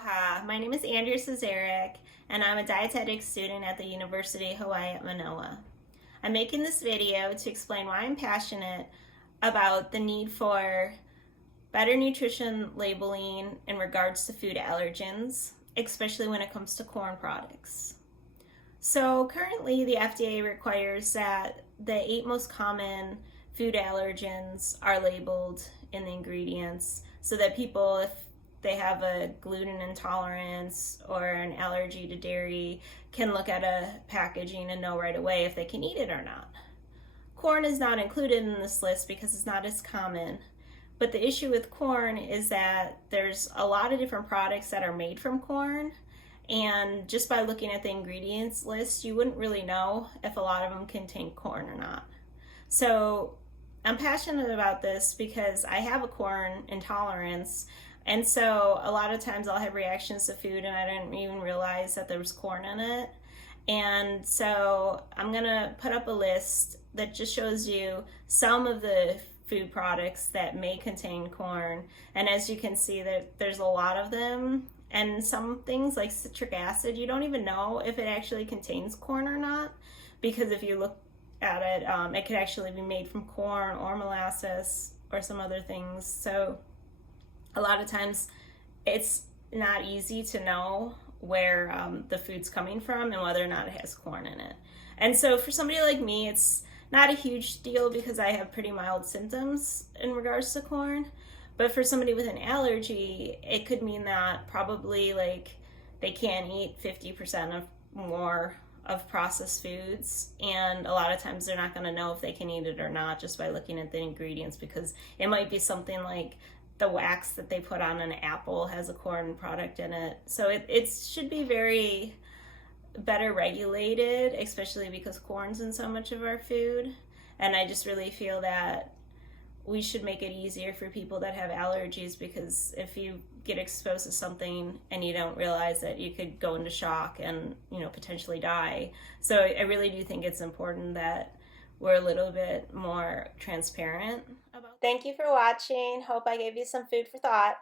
Aloha, my name is Andrea Cesaric, and I'm a dietetic student at the University of Hawaii at Manoa. I'm making this video to explain why I'm passionate about the need for better nutrition labeling in regards to food allergens, especially when it comes to corn products. So currently the FDA requires that the 8 most common food allergens are labeled in the ingredients so that people, if they have a gluten intolerance or an allergy to dairy, can look at a packaging and know right away if they can eat it or not. Corn is not included in this list because it's not as common. But the issue with corn is that there's a lot of different products that are made from corn, and just by looking at the ingredients list, you wouldn't really know if a lot of them contain corn or not. So I'm passionate about this because I have a corn intolerance, and so a lot of times I'll have reactions to food and I didn't even realize that there was corn in it. And so I'm gonna put up a list that just shows you some of the food products that may contain corn. And as you can see, there's a lot of them. And some things like citric acid, you don't even know if it actually contains corn or not, because if you look at it, it could actually be made from corn or molasses or some other things. So a lot of times it's not easy to know where the food's coming from and whether or not it has corn in it. And so for somebody like me, it's not a huge deal because I have pretty mild symptoms in regards to corn. But for somebody with an allergy, it could mean that probably like they can't eat 50% of more of processed foods, and a lot of times they're not going to know if they can eat it or not just by looking at the ingredients, because it might be something like the wax that they put on an apple has a corn product in it. So it should be very better regulated, especially because corn's in so much of our food. And I just really feel that we should make it easier for people that have allergies, because if you get exposed to something and you don't realize that, you could go into shock and potentially die. So I really do think it's important that we're a little bit more transparent about. Thank you for watching. Hope I gave you some food for thought.